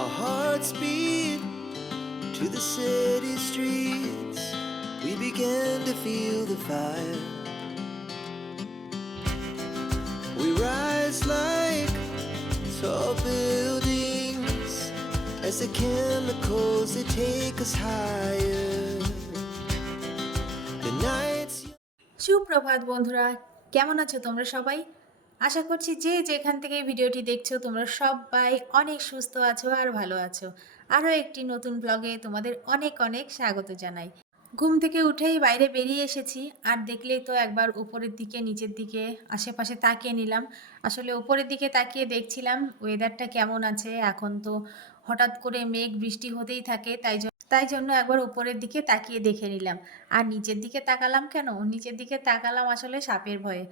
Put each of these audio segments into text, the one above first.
Our hearts beat to the city streets. We began to feel the fire. We rise like tall buildings as the chemicals they take us higher. The nights. সুপ্রভাত বন্ধুরা কেমন আছো তোমরা সবাই আশা করছি যে যেখান থেকে ভিডিওটি দেখছ, তোমরা সবাই অনেক সুস্থ আছো আর ভালো আছো। আরও একটি নতুন ব্লগে তোমাদের অনেক অনেক স্বাগত জানাই। ঘুম থেকে উঠেই বাইরে বেরিয়ে এসেছি, আর দেখলেই তো একবার উপরের দিকে, নিচের দিকে, আশেপাশে তাকিয়ে নিলাম। আসলে উপরের দিকে তাকিয়ে দেখছিলাম ওয়েদারটা কেমন আছে? এখন তো হঠাৎ করে মেঘ, বৃষ্টি হতেই থাকে, তাই তাই জন্য একবার উপরের দিকে তাকিয়ে দেখে নিলাম। আর নিচের দিকে তাকালাম কেন? নিচের দিকে তাকালাম আসলে সাপের ভয়ে।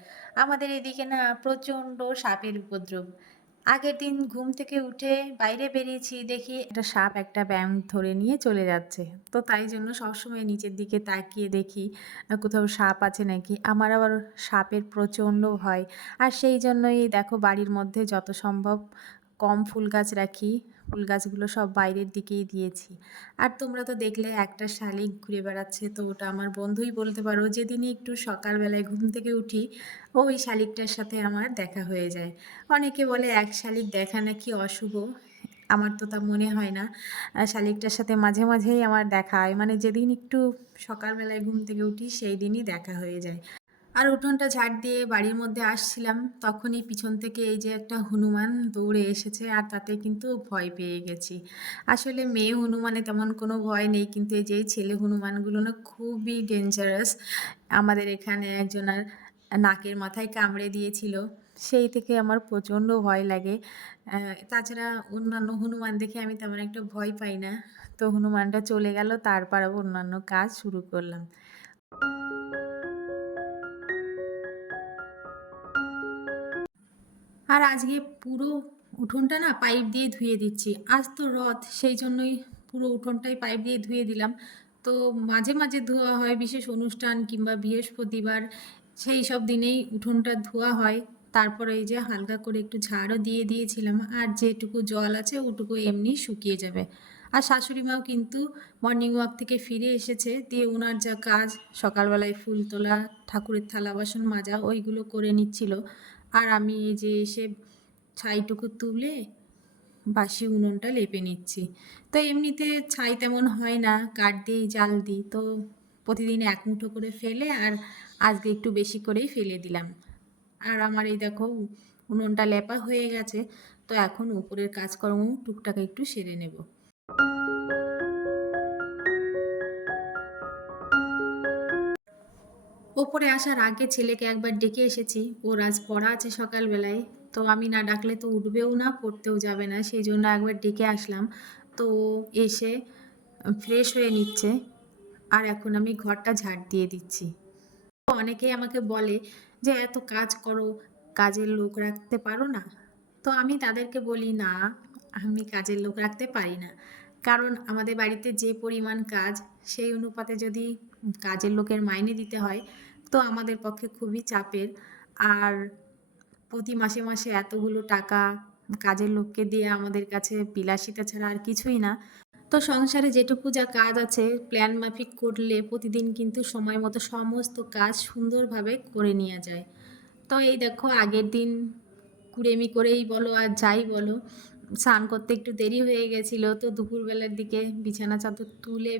আমাদের এদিকে না প্রচণ্ড সাপের উপদ্রব। আগের দিন ঘুম থেকে উঠে বাইরে বেরিয়েছি দেখি একটা সাপ একটা ব্যাং ধরে নিয়ে চলে যাচ্ছে। তো তাই জন্য সবসময় নিচের দিকে তাকিয়ে দেখি কোথাও সাপ আছে নাকি? আমার আবার সাপের প্রচণ্ড ভয়। আর সেই জন্যই দেখো বাড়ির মধ্যে যত সম্ভব কম ফুল গাছ রাখি। ফুল গাছগুলো সব বাইরের দিকেই দিয়েছি। আর তোমরা তো দেখলে একটা শালিক ঘুরে বেড়াচ্ছে, তো ওটা আমার বন্ধুই বলতে পারো, যেদিনই একটু সকালবেলায় ঘুম থেকে উঠি, ওই শালিকটার সাথে আমার দেখা হয়ে যায়। অনেকে বলে, এক শালিক দেখা নাকি অশুভ? আমার তো তা মনে হয় না। শালিকটার সাথে মাঝে মাঝেই আমার দেখা হয় মানে যেদিন একটু সকালবেলায় ঘুম থেকে উঠি, সেই দিনই দেখা হয়ে যায়। আর উঠোনটা ঝাড় দিয়ে বাড়ির মধ্যে আসছিলাম। তখনই পিছন থেকে এই যে একটা হনুমান দৌড়ে এসেছে আর তাতে কিন্তু ভয় পেয়ে গেছি। আসলে মেয়ে হনুমানে তেমন কোনো ভয় নেই, কিন্তু এই যে ছেলে হনুমানগুলো না খুবই ডেঞ্জারাস আমাদের এখানে একজনের নাকের মাথায় কামড়ে দিয়েছিল। সেই থেকে আমার প্রচণ্ড ভয় লাগে। তাছাড়া অন্যান্য হনুমান দেখে আমি তেমন একটা ভয় পাই না। তো হনুমানটা চলে গেল, তারপর আবার অন্যান্য কাজ শুরু করলাম। আর আজকে পুরো উঠোনটা না পাইপ দিয়ে ধুয়ে দিচ্ছি। আজ তো রথ, সেই জন্যই পুরো উঠোনটাই পাইপ দিয়ে ধুয়ে দিলাম। তো মাঝে মাঝে ধোয়া হয়, বিশেষ অনুষ্ঠান কিংবা বৃহস্পতিবার, সেই সব দিনেই উঠোনটা ধোয়া হয়। তারপরে এই যে হালকা করে একটু ঝাড়ও দিয়ে দিয়েছিলাম, আর যেটুকু জল আছে ওটুকু এমনি শুকিয়ে যাবে। আর শাশুড়ি মাও কিন্তু মর্নিং ওয়াক থেকে ফিরে এসেছে, দিয়ে ওনার যা কাজ, সকালবেলায় ফুল তোলা, ঠাকুরের থালা বাসন মাজা, ওইগুলো করে নিচ্ছিল। আর আমি এই যে এসে ছাইটুকু তুলে বাসি উনুনটা লেপে নিচ্ছি। তো এমনিতে ছাই তেমন হয় না, কাঠ দিই জাল দিই। তো প্রতিদিন এক মুঠো করে ফেলে আর আজকে একটু বেশি করেই ফেলে দিলাম। আর আমার এই দেখো উনুনটা লেপা হয়ে গেছে, তো এখন উপরের কাজকর্ম টুকটাক একটু সেরে নেব। ওপরে আসার আগে ছেলেকে একবার ডেকে এসেছি। ওর আজ পড়া আছে সকালবেলায়। তো আমি না ডাকলে তো উঠবেও না, পড়তেও যাবে না। সেই জন্য একবার ডেকে আসলাম। তো এসে ফ্রেশ হয়ে নিচ্ছে। আর এখন আমি ঘরটা ঝাড় দিয়ে দিচ্ছি। অনেকেই আমাকে বলে যে, এত কাজ করো, কাজের লোক রাখতে পারো না? তো আমি তাদেরকে বলি, না, আমি কাজের লোক রাখতে পারি না। কারণ আমাদের বাড়িতে যে পরিমাণ কাজ, সেই অনুপাতে যদি কাজের লোকের মাইনে দিতে হয় তো আমাদের পক্ষে খুবই চাপের। আর প্রতি মাসে মাসে এতগুলো টাকা কাজের লোককে দিয়ে আমাদের কাছে বিলাসিতা ছাড়া আর কিছুই না। তো সংসারে যেটুকু যা কাজ আছে প্ল্যান মাফিক করলে প্রতিদিন কিন্তু সময় মতো সমস্ত কাজ সুন্দরভাবে করে নেওয়া যায়। তো এই দেখো, আগের দিন কুড়েমি করেই বলো আর যাই বলো, স্নান করতে একটু দেরি হয়ে গেছিল, তো দুপুরবেলার দিকে বিছানা চাদর তুলে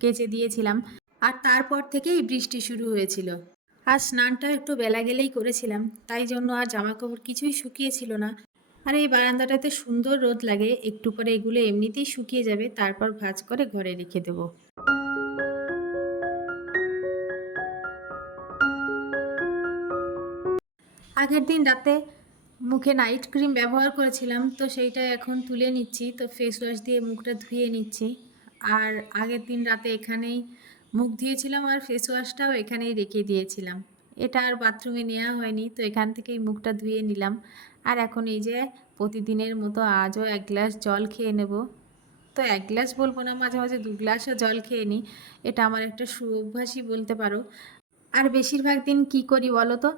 কেচে দিয়েছিলাম। আর তারপর থেকেই বৃষ্টি শুরু হয়েছিল। আর স্নানটা একটু বেলা গেলেই করেছিলাম, তাই জন্য আর জামা কাপড় কিছুই শুকিয়েছিল না। আর এই বারান্দাটাতে সুন্দর রোদ লাগে, একটু পরে এগুলো এমনিতেই শুকিয়ে যাবে, তারপর ভাঁজ করে ঘরে রেখে দেবো। আগের দিন রাতে মুখে নাইট ক্রিম ব্যবহার করেছিলাম, তো সেইটা এখন তুলে নিচ্ছি, তো ফেস ওয়াশ দিয়ে মুখটা ধুয়ে নিচ্ছি। আর আগের দিন রাতে এখানেই মুখ ধুয়েছিলাম আর ফেস ওয়াশটাও এখানেই রেখে দিয়েছিলাম। এটা আর বাথরুমে নেওয়া হয়নি, তো এখান থেকেই মুখটা ধুয়ে নিলাম। আর এখন এই যে প্রতিদিনের মতো আজও এক গ্লাস জল খেয়ে নেব। তো এক গ্লাস বলব না, মাঝে মাঝে দু গ্লাসও জল খেয়ে নিই। এটা আমার একটা সুঅভ্যাসই বলতে পারো। আর বেশিরভাগ দিন কি করি বলো তো?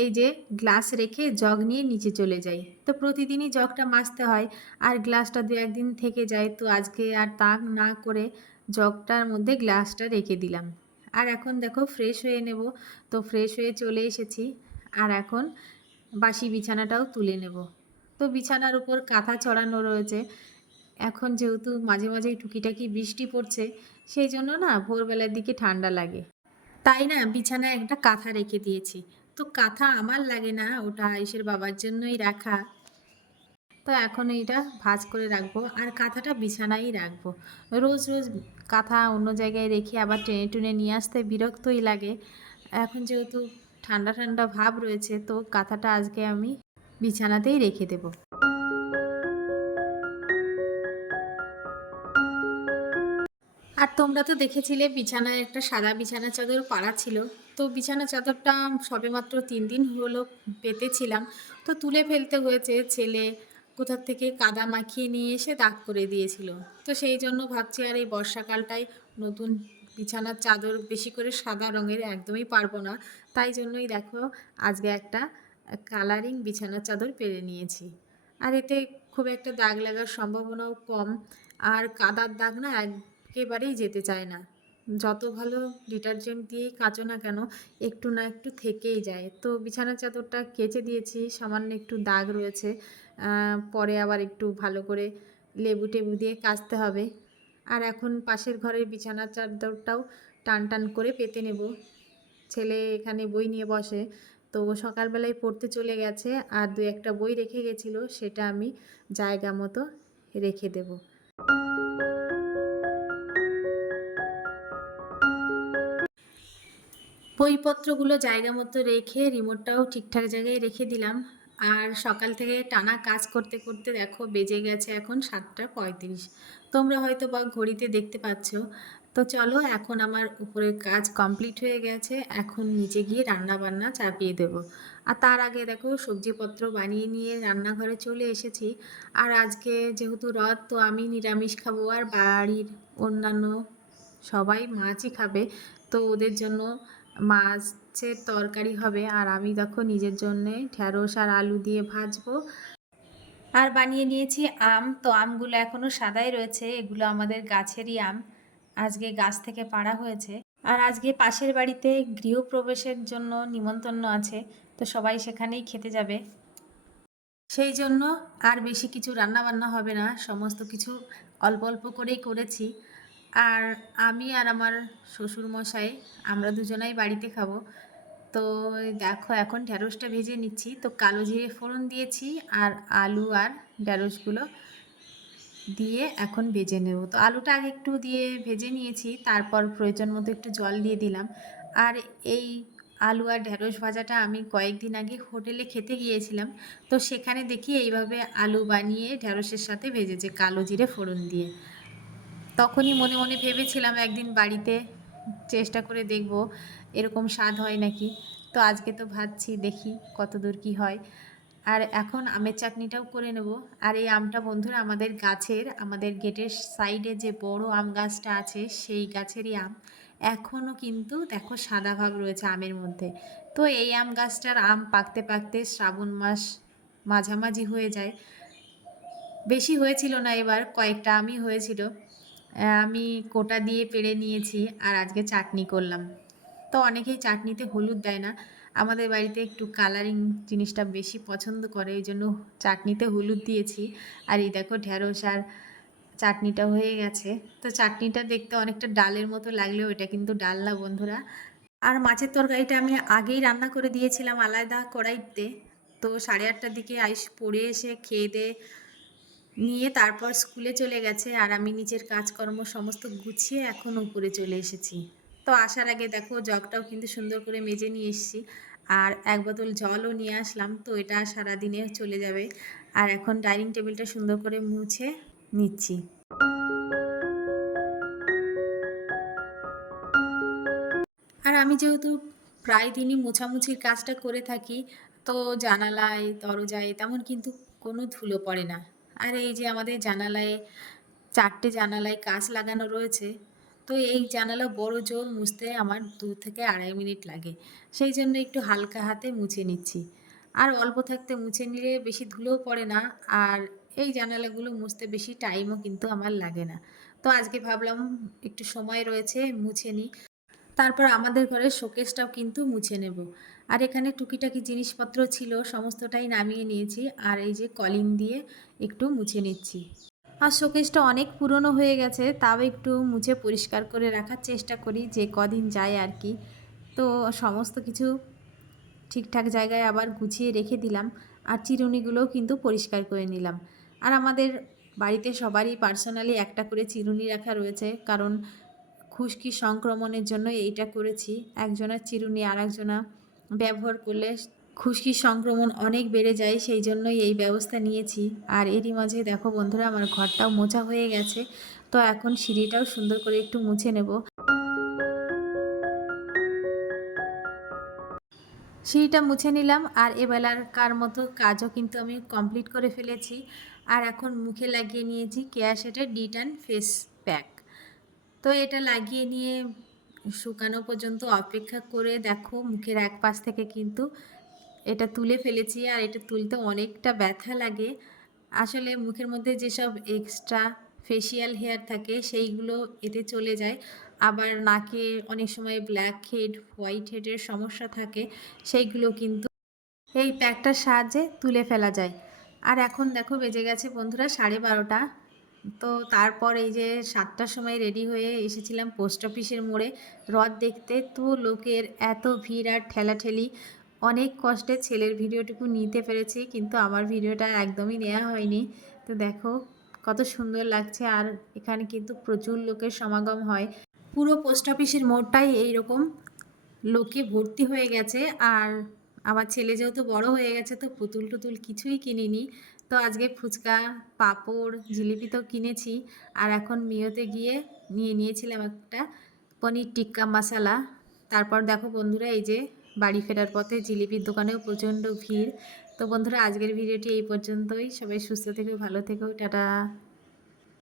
এই যে গ্লাস রেখে জগ নিয়ে নিচে চলে যাই। তো প্রতিদিনই জগটা মাজতে হয়। আর গ্লাসটা দু একদিন থেকে যায়, তো আজকে আর তা না করে জগটার মধ্যে গ্লাসটা রেখে দিলাম। আর এখন দেখো ফ্রেশ হয়ে নেব। তো ফ্রেশ হয়ে চলে এসেছি। আর এখন বাসি বিছানাটাও তুলে নেব। তো বিছানার উপর কাঁথা চড়ানো রয়েছে। এখন যেহেতু মাঝে মাঝেই টুকিটাকি বৃষ্টি পড়ছে, সেই জন্য না ভোরবেলার দিকে ঠান্ডা লাগে। তাই না বিছানায় একটা কাঁথা রেখে দিয়েছি। তো কাঁথা আমার লাগে না, ওটা আয়ুষের বাবার জন্যই রাখা। তো এখন এইটা ভাজ করে রাখব আর কাঁথাটা বিছানায় রাখব। রোজ রোজ কাঁথা অন্য জায়গায় রেখে আবার টেনে টুনে নিয়ে আসতে বিরক্তই লাগে। এখন যেহেতু ঠান্ডা ঠান্ডা ভাব রয়েছে, তো কাঁথাটা আজকে আমি বিছানাতেই রেখে দেবো। আর তোমরা তো দেখেছিলে বিছানায় একটা সাদা বিছানা চাদর পাড়া ছিল। তো বিছানা চাদরটা সবেমাত্র তিন দিন হলো পেতেছিলাম। তো তুলে ফেলতে হয়েছে ছেলে কোথার থেকে কাদা মাখিয়ে নিয়ে এসে দাগ করে দিয়েছিল। তো সেই জন্য ভাবছি, আর, এই বর্ষাকালটায় নতুন বিছানার চাদর বেশি করে সাদা রঙের একদমই পারব না। তাই জন্যই দেখো, আজকে একটা কালারিং বিছানার চাদর পেরে নিয়েছি। আর এতে খুব একটা দাগ লাগার সম্ভাবনাও কম। আর কাদার দাগ না একেবারেই যেতে চায় না। যত ভালো ডিটারজেন্ট দিয়েই কাচো না কেন, একটু না একটু থেকেই যায়। তো বিছানার চাদরটা কেচে দিয়েছি, সামান্য একটু দাগ রয়েছে পরে আবার একটু ভালো করে লেবু টেবু দিয়ে কাচতে হবে। আর এখন পাশের ঘরের বিছানার চাদরটাও টান টান করে পেতে নেব। ছেলে এখানে বই নিয়ে বসে, তো সকালবেলায় পড়তে চলে গেছে আর দু একটা বই রেখে গেছিল, সেটা আমি জায়গা মতো রেখে দেবো। বইপত্রগুলো জায়গা মতো রেখে রিমোটটাও ঠিকঠাক জায়গায় রেখে দিলাম। আর সকাল থেকে টানা কাজ করতে করতে দেখো বেজে গেছে এখন সাতটা পঁয়ত্রিশ। তোমরা হয়তো বা ঘড়িতে দেখতে পাচ্ছ। তো চলো এখন আমার উপরের কাজ কমপ্লিট হয়ে গেছে, এখন নিচে গিয়ে রান্না বান্না চাপিয়ে দেব। আর তার আগে দেখো সবজিপত্র বানিয়ে নিয়ে রান্নাঘরে চলে এসেছি। আর আজকে যেহেতু রথ, তো আমি নিরামিষ খাব আর বাড়ির অন্যান্য সবাই মাছই খাবে। তো ওদের জন্য মাছের তরকারি হবে আর আমি দেখো নিজের জন্যে ঢ্যাঁড়স আর আলু দিয়ে ভাজবো। আর বানিয়ে নিয়েছি আম, তো আমগুলো এখনও সাদাই রয়েছে, এগুলো আমাদের গাছেরই আম। আজকে গাছ থেকে পাড়া হয়েছে। আর আজকে পাশের বাড়িতে গৃহপ্রবেশের জন্য নিমন্ত্রণ আছে, তো সবাই সেখানেই খেতে যাবে। সেই জন্য আর বেশি কিছু রান্না বান্না হবে না, সমস্ত কিছু অল্প অল্প করেই করেছি। আর আমি আর আমার শ্বশুর মশাই আমরা দুজনাই বাড়িতে খাব। তো দেখো, এখন ঢ্যাঁড়সটা ভেজে নিচ্ছি। তো কালো জিরে ফোড়ন দিয়েছি আর আলু আর ঢ্যাঁড়সগুলো দিয়ে এখন ভেজে নেব। তো আলুটা আগে একটু দিয়ে ভেজে নিয়েছি, তারপর প্রয়োজন মতো একটু জল দিয়ে দিলাম। আর এই আলু আর ঢ্যাঁড়স ভাজাটা আমি কয়েকদিন আগে হোটেলে খেতে গিয়েছিলাম। তো সেখানে দেখি এইভাবে আলু বানিয়ে ঢ্যাঁড়সের সাথে ভেজেছে কালো জিরে ফোড়ন দিয়ে। তখনই মনে মনে ভেবেছিলাম একদিন বাড়িতে চেষ্টা করে দেখব, এরকম স্বাদ হয় নাকি। তো আজকে তো ভাবছি দেখি কত দূর কী হয়। আর এখন আমের চাটনিটাও করে নেব। আর এই আমটা বন্ধুরা আমাদের গাছের, আমাদের গেটের সাইডে যে বড় আম গাছটা আছে, সেই গাছেরই আম। এখনও কিন্তু দেখো সাদা ভাব রয়েছে আমের মধ্যে। তো এই আম গাছটার আম পাকতে পাকতে শ্রাবণ মাস মাঝামাঝি হয়ে যায়। বেশি হয়েছিল না এবার, কয়েকটা আমই হয়েছিল। আমি কোটা দিয়ে পেড়ে নিয়েছি আর আজকে চাটনি করলাম। তো অনেকেই চাটনিতে হলুদ দেয় না। আমাদের বাড়িতে একটু কালারিং জিনিসটা বেশি পছন্দ করে, এই জন্য চাটনিতে হলুদ দিয়েছি। আর এই দেখো ঢ্যাঁড়স আর চাটনিটা হয়ে গেছে। তো চাটনিটা দেখতে অনেকটা ডালের মতো লাগলেও এটা কিন্তু ডাল না বন্ধুরা। আর মাছের তরকারিটা আমি আগেই রান্না করে দিয়েছিলাম আলাদা কড়াইতে। তো সাড়ে আটটার দিকে আইস পড়ে এসে খেয়ে দিয়ে নিয়ে তারপর স্কুলে চলে গেছে আর আমি নিজের কাজকর্ম সমস্ত গুছিয়ে এখন উপরে চলে এসেছি। তো আসার আগে দেখো জগটাও কিন্তু সুন্দর করে মেজে নিয়ে এসেছি আর এক বোতল জলও নিয়ে আসলাম, তো এটা সারাদিনে চলে যাবে। আর এখন ডাইনিং টেবিলটা সুন্দর করে মুছে নিচ্ছি। আর আমি যেহেতু প্রায় দিনই মোছামুছির কাজটা করে থাকি, তো জানালায়, দরজায় তেমন কিন্তু কোনো ধুলো পড়ে না। আর এই যে আমাদের জানালায় চারটে জানালায় কাঁচ লাগানো রয়েছে, তো এই জানালা বড় জোর মুছতে আমার দু থেকে আড়াই মিনিট লাগে। সেই জন্য একটু হালকা হাতে মুছে নিচ্ছি। আর অল্প থাকতে মুছে নিলে বেশি ধুলোও পড়ে না, আর এই জানালাগুলো মুছতে বেশি টাইমও কিন্তু আমার লাগে না। তো আজকে ভাবলাম একটু সময় রয়েছে, মুছে নিই। তারপর আমাদের ঘরের শোকেসটাও কিন্তু মুছে নেব। আর এখানে টুকিটাকি জিনিসপত্র ছিল, সমস্তটাই নামিয়ে নিয়েছি। আর এই যে কলিং দিয়ে একটু মুছে নিচ্ছি। আর শোকেসটা অনেক পুরনো হয়ে গেছে, তাও একটু মুছে পরিষ্কার করে রাখার চেষ্টা করি, যে কদিন যায় আর কি। তো সমস্ত কিছু ঠিকঠাক জায়গায় আবার গুছিয়ে রেখে দিলাম, আর চিরুনিগুলোও কিন্তু পরিষ্কার করে নিলাম। আর আমাদের বাড়িতে সবারই পার্সোনালি একটা করে চিরুনি রাখা রয়েছে, কারণ খুশকি সংক্রমণের জন্য এইটা করেছি। একজনের চিরুনি আর একজনা ব্যবহার করলে খুশকি সংক্রমণ অনেক বেড়ে যায়, সেই জন্যই এই ব্যবস্থা নিয়েছি। আর এরই মাঝে দেখো বন্ধুরা, আমার ঘরটাও মোছা হয়ে গেছে। তো এখন সিঁড়িটাও সুন্দর করে একটু মুছে নেব। সিঁড়িটা মুছে নিলাম, আর এবেলাকার মতো কাজও কিন্তু আমি কমপ্লিট করে ফেলেছি। আর এখন মুখে লাগিয়ে নিয়েছি কেয়া সেটের ডিটান ফেস প্যাক। তো এটা লাগিয়ে নিয়ে শুকানো পর্যন্ত অপেক্ষা করে দেখো মুখের এক পাশ থেকে কিন্তু এটা তুলে ফেলেছি আর এটা তুলতে অনেকটা ব্যথা লাগে। আসলে মুখের মধ্যে যেসব এক্সট্রা ফেসিয়াল হেয়ার থাকে সেইগুলো এতে চলে যায়। আবার নাকে অনেক সময় ব্ল্যাক হেড হোয়াইট হেডের সমস্যা থাকে, সেইগুলো কিন্তু এই প্যাকটার সাহায্যে তুলে ফেলা যায়। আর এখন দেখো বেজে গেছে বন্ধুরা সাড়ে বারোটা। তো তারপর এই যে সাতটার সময় রেডি হয়ে এসেছিলাম পোস্ট অফিসের মোড়ে। রথ দেখতে তো লোকের এত ভিড় আর ঠেলাঠেলি। অনেক কষ্টে ছেলের ভিডিওটুকু নিতে পেরেছি কিন্তু আমার ভিডিওটা একদমই নেওয়া হয়নি। তো দেখো কত সুন্দর লাগছে আর এখানে কিন্তু প্রচুর লোকের সমাগম হয়। পুরো পোস্ট অফিসের মোড়টাই এইরকম লোকে ভর্তি হয়ে গেছে আর আমার ছেলে যেহেতু বড় হয়ে গেছে তো পুতুল টুতুল কিছুই কিনিনি। তো আজকে ফুচকা, পাঁপড়, জিলিপি তো কিনেছি। আর এখন মিওতে গিয়ে নিয়ে নিয়েছিলাম একটা পনির টিক্কা মশালা। তারপর দেখো বন্ধুরা, এই যে বাড়ি ফেরার পথে জিলিপির দোকানেও প্রচণ্ড ভিড়। তো বন্ধুরা, আজকের ভিডিওটি এই পর্যন্তই। সবাই সুস্থ থেকো, ভালো থেকো, টাটা।